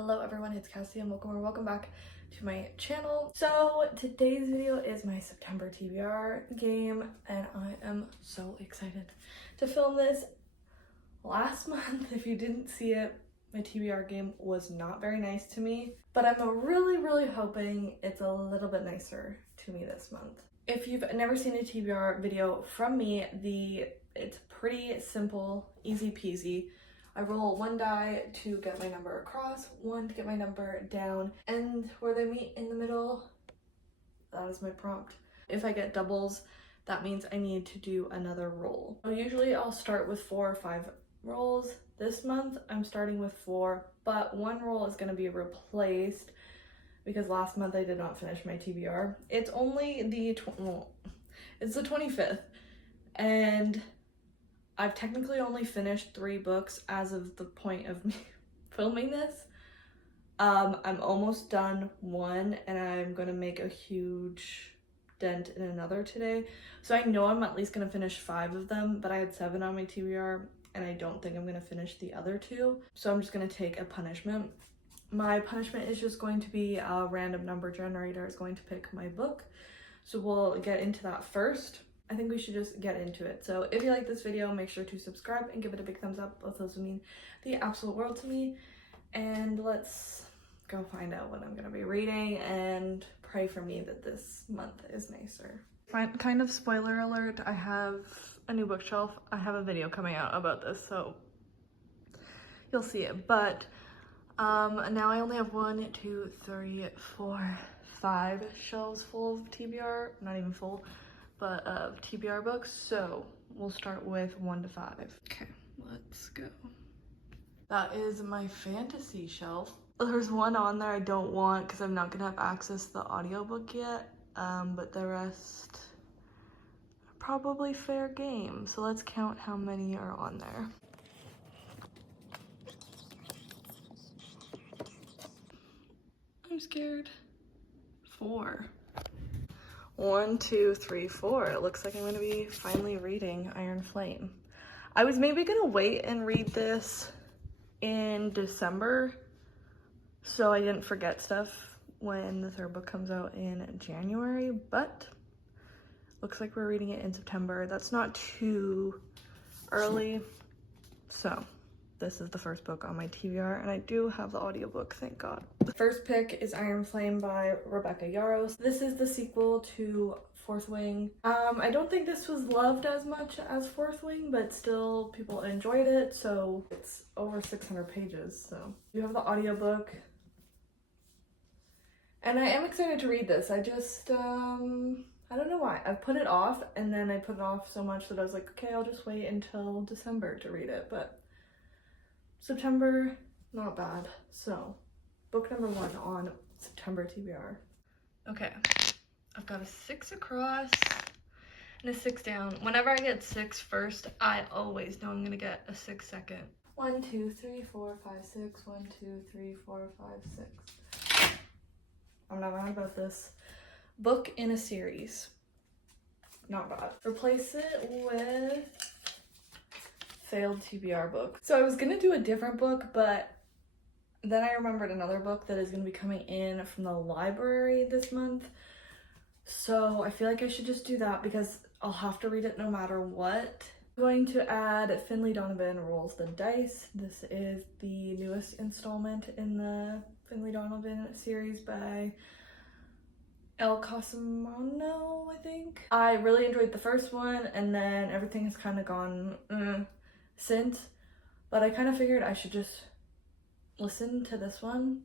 Hello everyone, it's Cassie and welcome back to my channel. So today's video is my September TBR game and I am so excited to film this. Last month, if you didn't see it, my TBR game was not very nice to me, but I'm really hoping it's a little bit nicer to me this month. If you've never seen a TBR video from me, it's pretty simple, easy peasy. I roll one die to get my number across, one to get my number down, and where they meet in the middle, that is my prompt. If I get doubles, that means I need to do another roll. So usually I'll start with 4 or 5 rolls. This month I'm starting with 4, but one roll is going to be replaced because last month I did not finish my TBR. It's only it's the 25th, and I've technically only finished 3 books as of the point of me filming this. I'm almost done one and I'm gonna make a huge dent in another today. So I know I'm at least gonna finish 5 of them, but I had 7 on my TBR and I don't think I'm gonna finish the other 2. So I'm just gonna take a punishment. My punishment is just going to be a random number generator is going to pick my book. So we'll get into that first. I think we should just get into it. So if you like this video, make sure to subscribe and give it a big thumbs up. Both those would mean the absolute world to me. And let's go find out what I'm gonna be reading and pray for me that this month is nicer. Kind of spoiler alert, I have a new bookshelf. I have a video coming out about this, so you'll see it. But now I only have 1, 2, 3, 4, 5 shelves full of TBR, not even full, but of TBR books, so we'll start with 1 to 5. Okay, let's go. That is my fantasy shelf. There's one on there I don't want because I'm not gonna have access to the audiobook yet, but the rest are probably fair game. So let's count how many are on there. I'm scared. 4. 1, 2, 3, 4. It looks like I'm gonna be finally reading Iron Flame. I was maybe gonna wait and read this in December so I didn't forget stuff when the 3rd book comes out in January, but looks like we're reading it in September. That's not too early. So this is the first book on my TBR, and I do have the audiobook, thank God. The first pick is Iron Flame by Rebecca Yarros. This is the sequel to Fourth Wing. I don't think this was loved as much as Fourth Wing, but still people enjoyed it, so it's over 600 pages, so. You have the audiobook. And I am excited to read this. I just, I don't know why. I put it off, and then I put it off so much that I was like, okay, I'll just wait until December to read it, but September, not bad. So, book number 1 on September TBR. Okay, I've got a 6 across and a 6 down. Whenever I get 6 first, I always know I'm gonna get a 6 second. 1, 2, 3, 4, 5, 6. 1, 2, 3, 4, 5, 6. I'm not mad about this. Book in a series. Not bad. Replace it with failed TBR book. So I was gonna do a different book, but then I remembered another book that is gonna be coming in from the library this month. So I feel like I should just do that because I'll have to read it no matter what. I'm going to add Finley Donovan Rolls the Dice. This is the newest installment in the Finley Donovan series by El Cosimano, I think. I really enjoyed the first one, and then everything has kind of gone since, but I kind of figured I should just listen to this one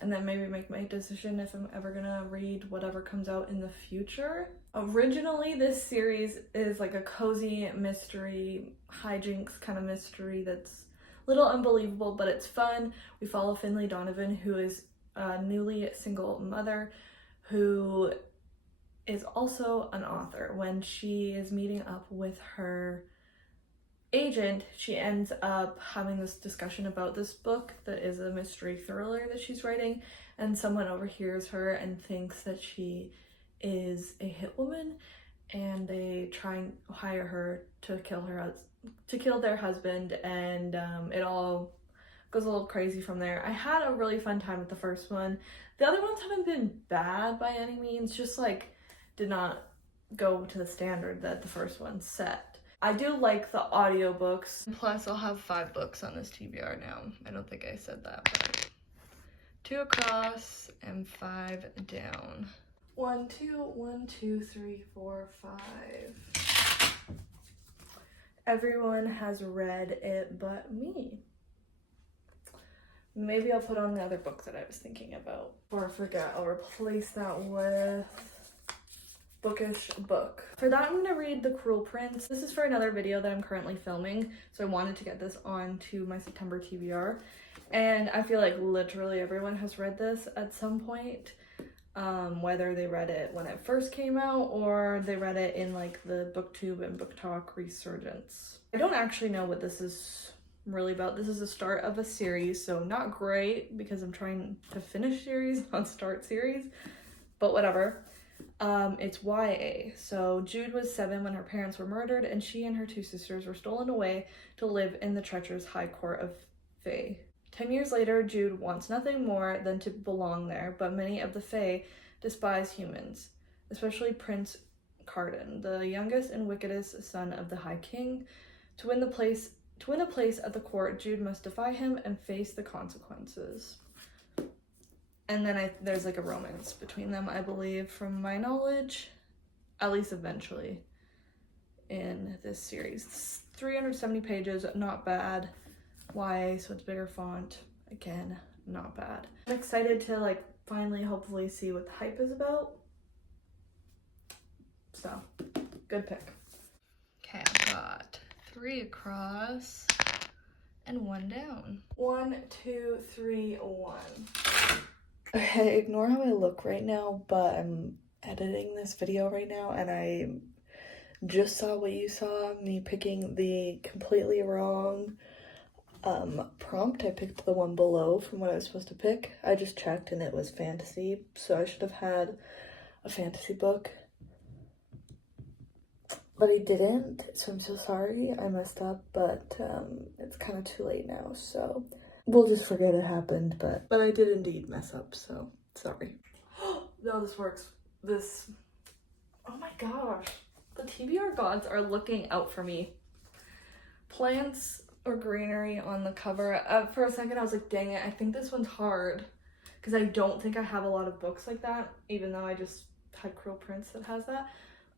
and then maybe make my decision if I'm ever gonna read whatever comes out in the future. Originally, this series is like a cozy mystery, hijinks kind of mystery that's a little unbelievable, but it's fun. We follow Finley Donovan, who is a newly single mother who is also an author. When she is meeting up with her agent, she ends up having this discussion about this book that is a mystery thriller that she's writing, and someone overhears her and thinks that she is a hitwoman, and they try and hire her to kill their husband, and it all goes a little crazy from there. I had a really fun time with the first one. The other ones haven't been bad by any means, just like did not go to the standard that the first one set. I do like the audiobooks. Plus, I'll have 5 books on this TBR now. I don't think I said that, but 2 across and 5 down. 1, 2, 1, 2, 3, 4, 5. Everyone has read it but me. Maybe I'll put on the other book that I was thinking about. Before I forget, I'll replace that with Bookish Book. For that, I'm gonna read The Cruel Prince. This is for another video that I'm currently filming, so I wanted to get this onto my September TBR. And I feel like literally everyone has read this at some point, whether they read it when it first came out or they read it in like the BookTube and BookTok resurgence. I don't actually know what this is really about. This is the start of a series, so not great because I'm trying to finish series, not start series, but whatever. It's YA. So Jude was 7 when her parents were murdered, and she and her 2 sisters were stolen away to live in the treacherous High Court of Fae. 10 years later, Jude wants nothing more than to belong there, but many of the Fae despise humans, especially Prince Carden, the youngest and wickedest son of the High King. To win a place at the court, Jude must defy him and face the consequences. And then there's like a romance between them, I believe, from my knowledge, at least eventually, in this series. It's 370 pages, not bad. YA, so it's bigger font. Again, not bad. I'm excited to like finally, hopefully, see what the hype is about. So, good pick. Okay, I've got 3 across and 1 down. 1, 2, 3, 1. Okay, ignore how I look right now, but I'm editing this video right now and I just saw what you saw, me picking the completely wrong prompt. I picked the one below from what I was supposed to pick. I just checked and it was fantasy, so I should have had a fantasy book. But I didn't, so I'm so sorry. I messed up, but it's kind of too late now, so we'll just forget it happened, but I did indeed mess up, so sorry. No, this works. Oh my gosh. The TBR gods are looking out for me. Plants or greenery on the cover. For a second, I was like, dang it, I think this one's hard. Because I don't think I have a lot of books like that, even though I just had Cruel Prince that has that.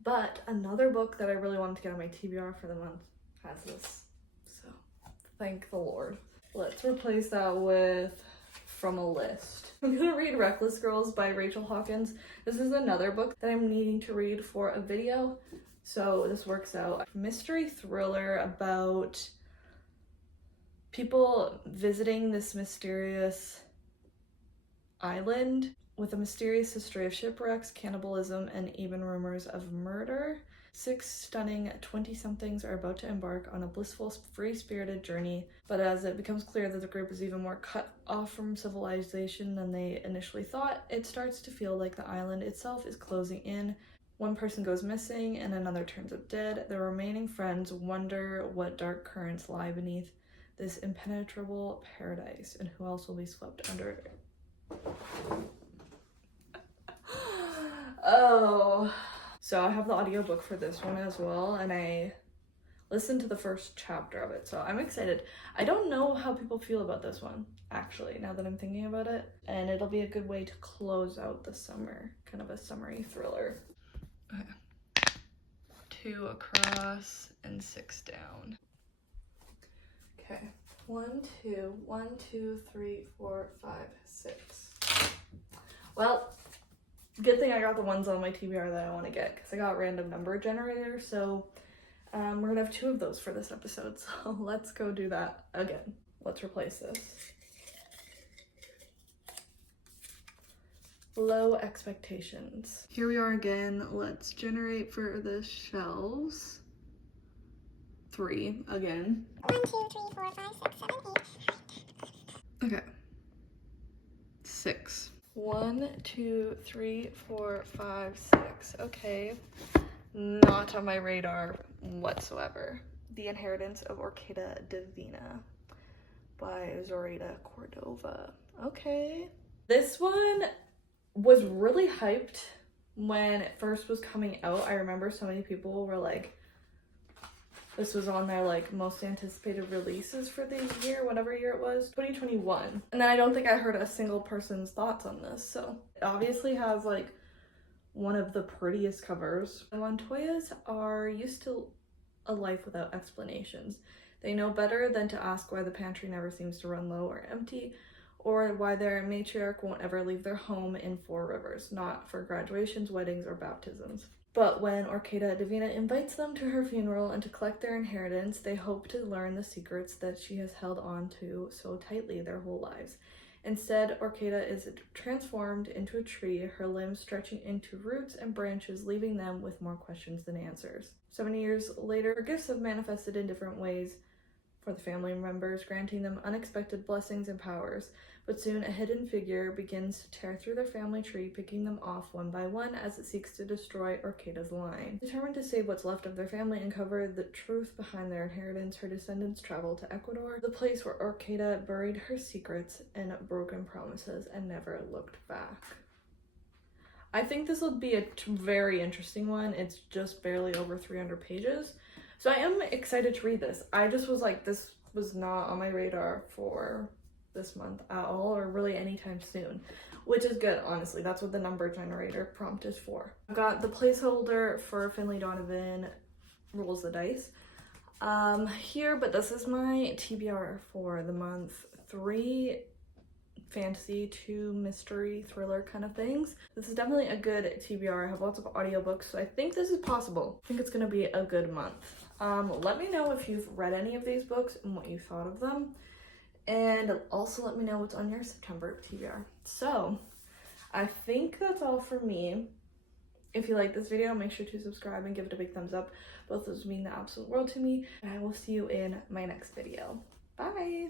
But another book that I really wanted to get on my TBR for the month has this. So, thank the Lord. Let's replace that with From a List. I'm gonna read Reckless Girls by Rachel Hawkins. This is another book that I'm needing to read for a video, so this works out. Mystery thriller about people visiting this mysterious island with a mysterious history of shipwrecks, cannibalism, and even rumors of murder. 6 stunning 20-somethings are about to embark on a blissful, free-spirited journey, but as it becomes clear that the group is even more cut off from civilization than they initially thought, it starts to feel like the island itself is closing in. One person goes missing and another turns up dead. The remaining friends wonder what dark currents lie beneath this impenetrable paradise and who else will be swept under it. Oh. So I have the audiobook for this one as well, and I listened to the first chapter of it, so I'm excited. I don't know how people feel about this one, actually, now that I'm thinking about it, and it'll be a good way to close out the summer, kind of a summery thriller. Okay. 2 across and 6 down. Okay. 1, 2, 1, 2, 3, 4, 5, 6. Well, good thing I got the ones on my TBR that I want to get, because I got random number generator, so we're gonna have 2 of those for this episode, so let's go do that again. Let's replace this. Low expectations. Here we are again. Let's generate for the shelves. 3 again. 1, 2, 3, 4, 5, 6, 7, 8. Okay. 6. 1, 2, 3, 4, 5, 6. Okay. Not on my radar whatsoever. The Inheritance of Orchida Divina by Zoraida Cordova. Okay. This one was really hyped when it first was coming out. I remember so many people were like, this was on their like most anticipated releases for the year, whatever year it was, 2021. And then I don't think I heard a single person's thoughts on this. So it obviously has like one of the prettiest covers. The Montoyas are used to a life without explanations. They know better than to ask why the pantry never seems to run low or empty, or why their matriarch won't ever leave their home in Four Rivers, not for graduations, weddings, or baptisms. But when Orquídea Divina invites them to her funeral and to collect their inheritance, they hope to learn the secrets that she has held on to so tightly their whole lives. Instead, Orquídea is transformed into a tree, her limbs stretching into roots and branches, leaving them with more questions than answers. 70 years later, her gifts have manifested in different ways for the family members, granting them unexpected blessings and powers. But soon a hidden figure begins to tear through their family tree, picking them off one by one as it seeks to destroy Orquídea's line. Determined to save what's left of their family and uncover the truth behind their inheritance, her descendants travel to Ecuador, the place where Orquídea buried her secrets and broken promises and never looked back. I think this will be a very interesting one. It's just barely over 300 pages. So I am excited to read this. I just was like, this was not on my radar for this month at all, or really anytime soon, which is good, honestly. That's what the number generator prompt is for. I've got the placeholder for Finley Donovan Rolls the Dice here, but this is my TBR for the month. 3 fantasy, 2 mystery thriller kind of things. This is definitely a good TBR. I have lots of audiobooks, so I think this is possible. I think it's gonna be a good month. Let me know if you've read any of these books and what you thought of them, and also let me know what's on your September TBR. So I think that's all for me. If you like this video, make sure to subscribe and give it a big thumbs up. Both of those mean the absolute world to me, and I will see you in my next video. Bye!